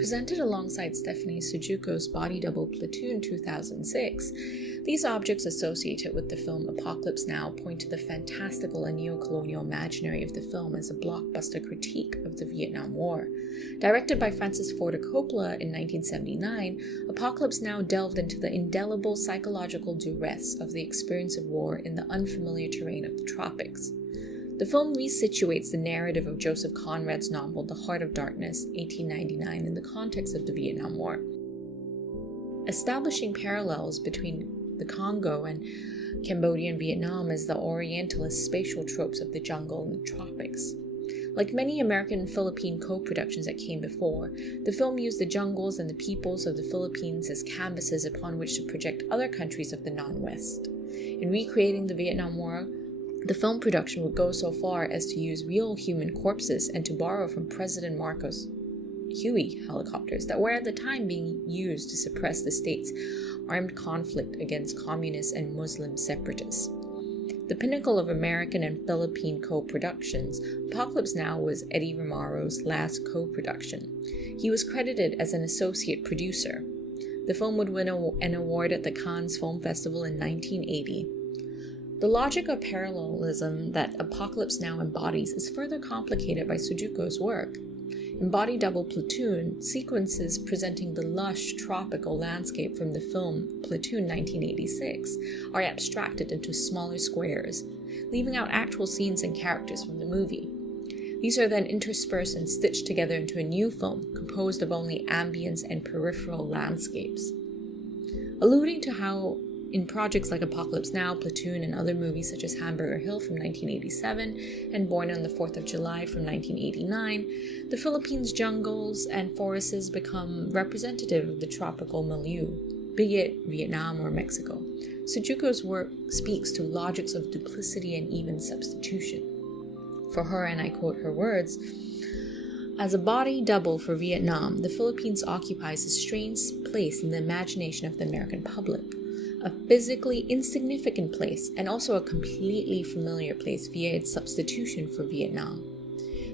Presented alongside Stephanie Sujuko's body double Platoon 2006, these objects associated with the film Apocalypse Now point to the fantastical and neo-colonial imaginary of the film as a blockbuster critique of the Vietnam War. Directed by Francis Ford Coppola in 1979, Apocalypse Now delved into the indelible psychological duress of the experience of war in the unfamiliar terrain of the tropics. The film resituates the narrative of Joseph Conrad's novel The Heart of Darkness, 1899, in the context of the Vietnam War, establishing parallels between the Congo and Cambodian Vietnam as the Orientalist spatial tropes of the jungle and the tropics. Like many American and Philippine co-productions that came before, the film used the jungles and the peoples of the Philippines as canvases upon which to project other countries of the non-West. In recreating the Vietnam War, the film production would go so far as to use real human corpses and to borrow from President Marcos Huey helicopters that were at the time being used to suppress the state's armed conflict against communists and Muslim separatists. The pinnacle of American and Philippine co-productions, Apocalypse Now was Eddie Romaro's last co-production. He was credited as an associate producer. The film would win an award at the Cannes Film Festival in 1980. The logic of parallelism that Apocalypse Now embodies is further complicated by Sujuko's work. In Body Double Platoon, sequences presenting the lush tropical landscape from the film Platoon 1986 are abstracted into smaller squares, leaving out actual scenes and characters from the movie. These are then interspersed and stitched together into a new film composed of only ambience and peripheral landscapes. Alluding to how in projects like Apocalypse Now, Platoon, and other movies such as Hamburger Hill from 1987 and Born on the 4th of July from 1989, the Philippines' jungles and forests become representative of the tropical milieu, be it Vietnam or Mexico. Sujuko's work speaks to logics of duplicity and even substitution. For her, and I quote her words, "As a body double for Vietnam, the Philippines occupies a strange place in the imagination of the American public. A physically insignificant place, and also a completely familiar place via its substitution for Vietnam.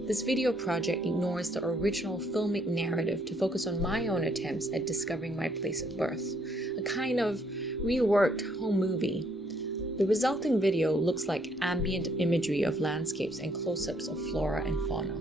This video project ignores the original filmic narrative to focus on my own attempts at discovering my place of birth, a kind of reworked home movie. The resulting video looks like ambient imagery of landscapes and close-ups of flora and fauna."